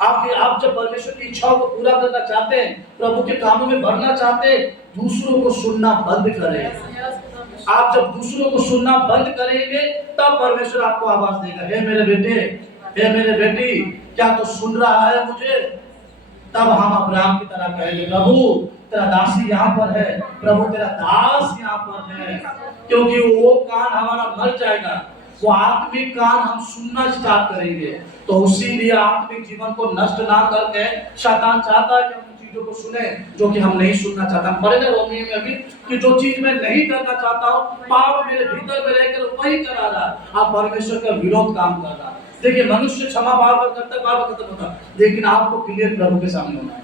आप जब परमेश्वर की इच्छाओं को पूरा करना चाहते हैं, प्रभु के कामों में बढ़ना चाहते हैं, दूसरों को सुनना बंद करें। आप जब दूसरों को सुनना बंद करेंगे तब परमेश्वर आपको आवाज देगा, हे मेरे बेटे, हे मेरे बेटी, क्या तू सुन रहा है मुझे? तब हम अब्राहम की तरह कहेंगे, प्रभु तेरा दासी यहाँ पर है, प्रभु तेरा दास यहाँ पर है। क्योंकि वो कान हमारा मर जाएगा, वो आत्मिक कान हम सुनना स्टार्ट करेंगे। तो इसीलिए आत्मिक जीवन को नष्ट ना करके शैतान चाहता है कि हम चीजों को सुने जो कि हम नहीं सुनना चाहता। पढ़े ना रोमियो में अभी कि जो चीज मैं नहीं करना चाहता हूँ पाप मेरे भीतर में रहकर वही करा रहा। आप परमेश्वर का विरोध काम कर रहा। देखिए मनुष्य क्षमा बार बार करता है, बार बार खत्म होता है, लेकिन आपको क्लियर प्रभु के सामने होना है।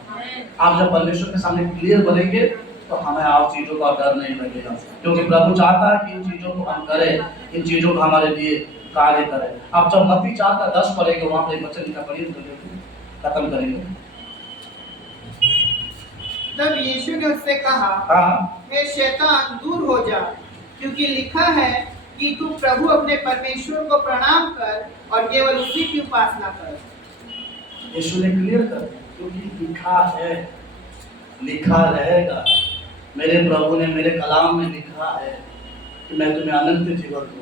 आप जब परमेश्वर के सामने क्लियर बनेंगे तो हमें आप चीजों का डर नहीं लगेगा, क्योंकि प्रभु चाहता है कि इन चीजों को हम करें, इन चीजों को हमारे लिए कार्य करें। आप जब मत्ती 4:10 पढ़ेंगे वहां पर एक वचन लिखा, पढ़िए खत्म करेंगे। तब यीशु ने उससे कहा, हाँ, हे शैतान दूर हो जा, क्योंकि लिखा है कि तू प्रभु अपने परमेश्वर को प्रणाम कर और केवल उसी की उपासना कर। यीशु ने क्लियर कर दिया, क्योंकि लिखा है, लिखा रहेगा। मेरे प्रभु ने मेरे कलाम में लिखा है कि मैं तुम्हें अनंत जीवन दूंगा।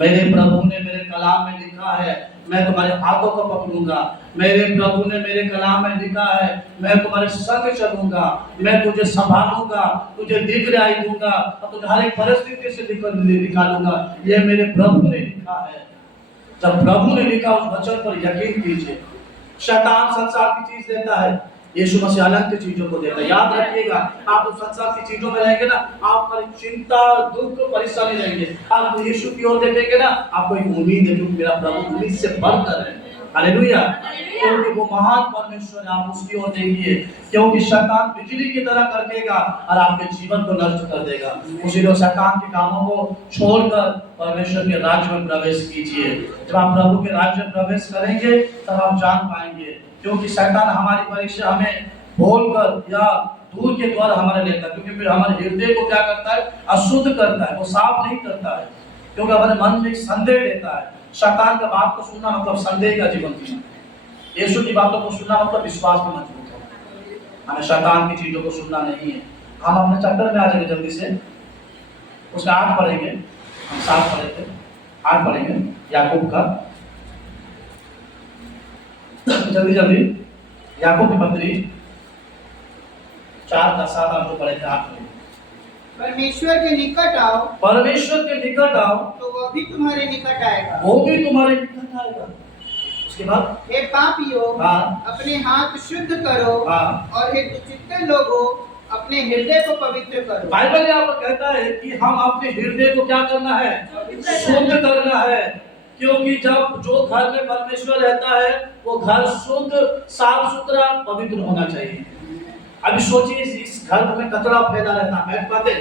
मेरे प्रभु ने मेरे कलाम में लिखा है मैं तुम्हारे हाथों को पकड़ूंगा। मेरे प्रभु ने मेरे कलाम में लिखा है मैं तुम्हारे संग चलूंगा, मैं तुझे संभालूंगा, तुझे दीर्घायु दूंगा और तुझे हर एक परिस्थिति से निकालूंगा। ये मेरे प्रभु ने लिखा है। जब प्रभु ने लिखा उस वचन पर यकीन कीजिए। शैतान संसार की चीज देता है, यीशु मसीह अनंत चीजों को देता है। याद रखिएगा, आप उस संसार की चीजों में रहेंगे ना, आप पर चिंता, दुख, परेशानी रहेंगे। आप यीशु की ओर देखेंगे ना, आपको एक उम्मीद है, क्योंकि मेरा प्रभु उम्मीद से बढ़कर है। हालेलुया, क्योंकि वो महान परमेश्वर है। आप उसकी ओर देखिए, क्योंकि शैतान बिजली की तरह करकेगा और आपके जीवन को नष्ट कर देगा। उसीलिए शैतान के कामों को छोड़कर परमेश्वर के राज्य में प्रवेश कीजिए। जब आप प्रभु के राज्य में प्रवेश करेंगे तब आप जान पाएंगे, क्योंकि शैतान हमारी परीक्षा हमें बोलकर या दूर के द्वारा हमारे लेता है, क्योंकि फिर हमारे हृदय को क्या करता है, अशुद्ध करता है, वो साफ नहीं करता है, क्योंकि हमारे मन में संदेह देता है। शैतान का बात को सुनना मतलब संदेह का जीवन जीना। यीशु की बातों को सुनना मतलब विश्वास में मजबूत होना। हमें शैतान की चीजों को सुनना नहीं है। हम अपने चैप्टर में आ जाएंगे जल्दी से, उसका 8 पढ़ेंगे, हम 7 पढ़े थे, 8 पढ़ेंगे याकूब का। जल्दी जल्दी याकूब की पत्री 4:7 हम जो पढ़े थे 8 पढ़ेंगे। परमेश्वर के निकट आओ, परमेश्वर के निकट आओ तो वो भी तुम्हारे निकट आएगा। वो भी तुम्हारे निकट आएगा। उसके बाद हे पापियों, हाँ, अपने हाथ शुद्ध करो, हाँ, और हे दुचित्ते लोगों, अपने हृदय को पवित्र करो। बाइबल यहाँ पर कहता है कि हम अपने हृदय को क्या करना है, शुद्ध करना है। क्योंकि जब जो घर में परमेश्वर रहता है वो घर शुद्ध, साफ सुथरा, पवित्र होना चाहिए। अभी सोचिए इस घर में कचरा फैला रहता है, बैठ पाते?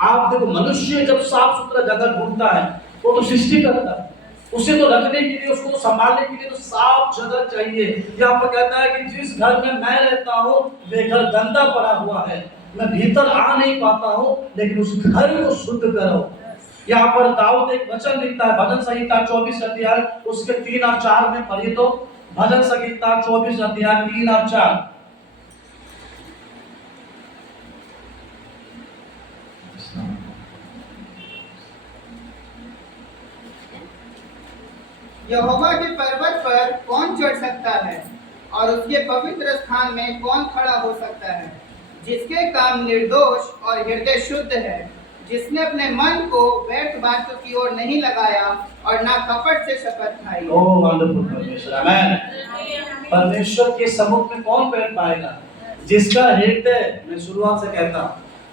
आप देखो, मनुष्य जब साफ सुथरा जगह ढूंढता है वो तो सृष्टि करता है, उसे तो रखने के लिए, उसको संभालने के लिए तो साफ जगह चाहिए। यहाँ पर कहता है कि जिस घर में मैं रहता हूँ वे घर गंदा पड़ा हुआ है, मैं भीतर आ नहीं पाता हूँ, लेकिन उस घर को शुद्ध करो। यहाँ पर दाऊद एक वचन लिखता है, भजन संहिता 24 अध्याय उसके 3 और 4 में पढ़िए तो। भजन संहिता 24 अध्याय 3 और 4। यहोवा के पर्वत पर कौन चढ़ सकता है और उसके पवित्र स्थान में कौन खड़ा हो सकता है? जिसके काम निर्दोष और हृदय शुद्ध है, जिसने अपने मन को व्यर्थ बातों की ओर नहीं लगाया और ना कपट से शपथ खाई। ओह वंडरफुल परमेश्वर, आमेन। परमेश्वर के सम्मुख में कौन बैठ पाएगा? जिसका हृदय, मैं शुरुआत से कहता हूँ,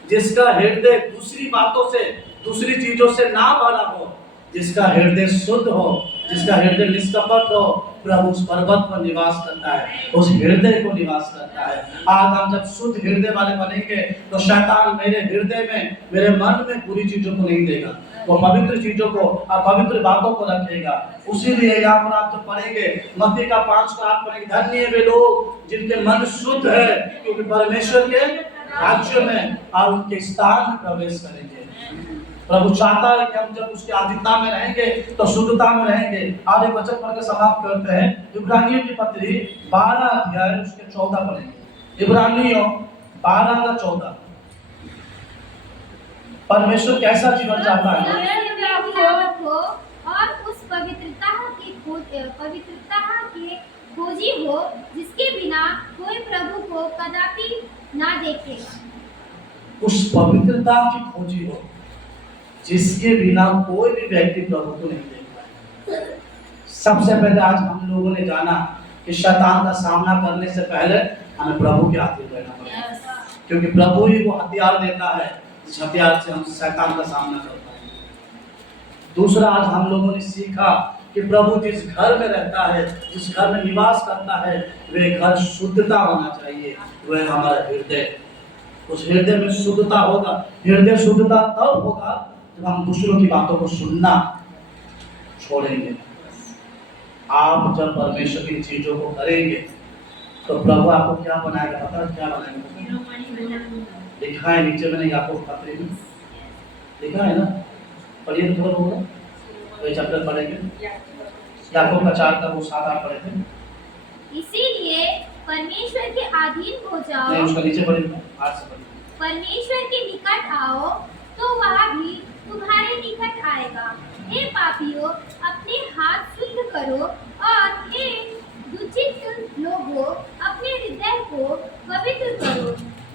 जिसका हृदय दूसरी बातों से, दूसरी चीजों से ना भरा हो, जिसका हृदय शुद्ध हो, जिसका हृदय निष्कपट हो, प्रभु उस पर्वत पर निवास करता है, उस हृदय को निवास करता है। आज हम जब शुद्ध हृदय वाले बनेंगे तो शैतान मेरे हृदय में, मेरे मन में बुरी चीजों को नहीं देगा, वो पवित्र चीजों को और पवित्र बातों को रखेगा। उसीलिए यहाँ पर आप जब पढ़ेंगे मत्ती का 5 का 8 पढ़ेंगे, धन्य वे लोग जिनके मन शुद्ध है, क्योंकि परमेश्वर के राज्य में और उनके स्थान में प्रवेश करेंगे। प्रभु चाहता है कि हम जब उसके आधीनता में रहेंगे तो शुद्धता में रहेंगे। और एक वचन पढ़ के समाप्त करते हैं, इब्रानियों की पत्री 12 अध्याय उसके 14 पढ़ेंगे। इब्रानियों 12 का 14। परमेश्वर कैसा जीवन चाहता है? और उस पवित्रता के खोजी हो जिसके बिना कोई प्रभु को कदापि ना देखेगा। उस पवित्रता की खोजी हो जिसके बिना कोई भी व्यक्ति प्रभु को नहीं देख पाएगा। सबसे पहले आज हम लोगों ने जाना कि शैतान का सामना करने से पहले हमें प्रभु के अधीन रहना पड़ेगा, क्योंकि प्रभु ही वो हथियार देता है जिस हथियार से हम शैतान का सामना कर पाएंगे। दूसरा, आज हम लोगों ने सीखा कि प्रभु जिस घर में रहता है, जिस घर में निवास करता है, वे घर शुद्धता होना चाहिए, वह हमारा हृदय। उस हृदय में शुद्धता होगा। हृदय शुद्धता तब होगा जब हम दूसरों की बातों को सुनना छोड़ेंगे। आप जब परमेश्वर की चीजों को करेंगे तो प्रभु आपको क्या बनाएगा? पता है क्या बनाएगा? लिखा है नीचे मैंने याकूब पत्री में लिखा है ना, पढ़िए थोड़ा होगा, वही चैप्टर पढ़ेंगे। याकूब का 4 का वो 7-8 पढ़े थे। इसीलिए परमेश्वर के अधीन हो जाओ। नहीं, उसका नीचे पढ़ेंगे, 8 से पढ़ेंगे। परमेश्वर के निकट आओ तो वह भी तुम्हारे निकट आएगा। हे पापियों, अपने हाथ शुद्ध करो, और हे दुचित लोगों, अपने हृदय को पवित्र करो।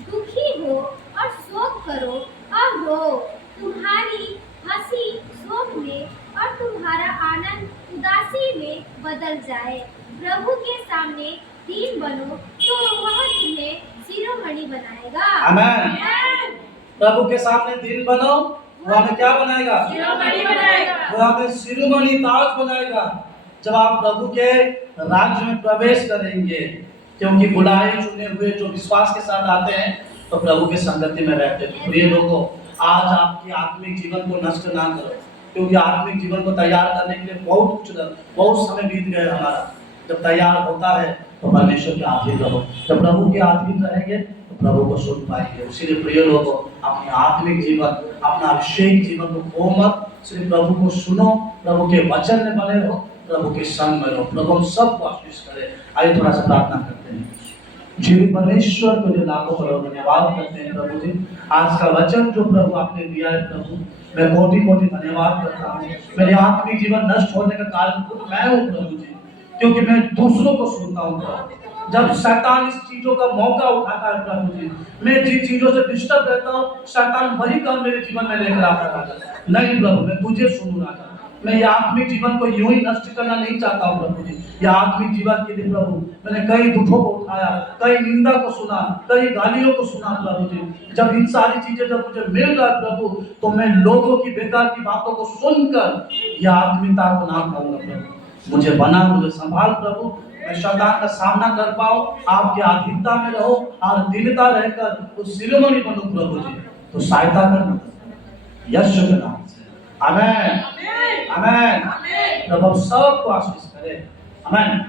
दुखी हो और शोक करो और रो। तुम्हारी हंसी शोक में और तुम्हारा आनंद उदासी में बदल जाए। प्रभु के सामने दीन बनो तो वह तुम्हें शिरोमणि बनाएगा। आमीन। प्रभु के सामने दीन बनो, वो हमें क्या बनाएगा? शिरोमणि बनाएगा। वो हमें शिरोमणि ताज बनाएगा जब आप प्रभु के राज्य में प्रवेश करेंगे। क्योंकि बुलाए चुने हुए जो विश्वास के साथ आते हैं तो प्रभु के संगति में रहते हैं। प्रिय लोगों, आज आपकी आत्मिक जीवन को नष्ट ना करो, क्योंकि आत्मिक जीवन को तैयार करने के लिए बहुत समय बीत गए हमारा। जब तैयार होता है तो परमेश्वर के अधीन रहो। जब प्रभु के अधीन रहेंगे तो प्रभु को सुन पाएंगे। इसीलिए प्रिय लोगों, अपने आत्मिक जीवन, अपना अभिषेक जीवन को खो मत। सिर्फ प्रभु को सुनो, प्रभु के वचन में बने रहो, प्रभु के संग में रहो। प्रभु हम सबको आशीष करे। आइए थोड़ा सा प्रार्थना करते हैं। जी परमेश्वर को जो लाखों करोड़ धन्यवाद करते हैं प्रभु जी, आज का वचन जो प्रभु आपने दिया है प्रभु, मैं कोटि कोटि धन्यवाद करता हूँ। मेरे आत्मिक जीवन नष्ट होने का कारण खुद मैं हूँ प्रभु जी, क्योंकि मैं दूसरों को सुनता हूँ प्रभु। जब शैतान इस चीजों का मौका उठाता है प्रभु जी, मैं जिन चीजों से डिस्टर्ब रहता हूँ, शैतान वही काम मेरे जीवन में लेकर आता है। नहीं प्रभु, मैं तुझे सुनूं राजा। मैं ये आत्मिक जीवन को यूं ही नष्ट करना नहीं चाहता हूँ प्रभु जी। ये आत्मिक जीवन के लिए प्रभु मैंने कई दुखों को उठाया, कई निंदा को सुना, कई गालियों को सुना प्रभु जी। जब इन सारी चीजें जब मुझे मिल रहा प्रभु, तो मैं लोगों की बेकार की बातों को सुनकर यह आत्मिकता को ना करूंगा प्रभु। मुझे बना, मुझे संभाल प्रभु, मैं शैतान का सामना कर पाऊं, आपके अधीनता में रहो और दीनता रहकर उस शिरोमणि बनूं प्रभु जी। तो सहायता करना यीशु के नाम से, आमीन आमीन। प्रभु सबको आशीष करे, आमीन।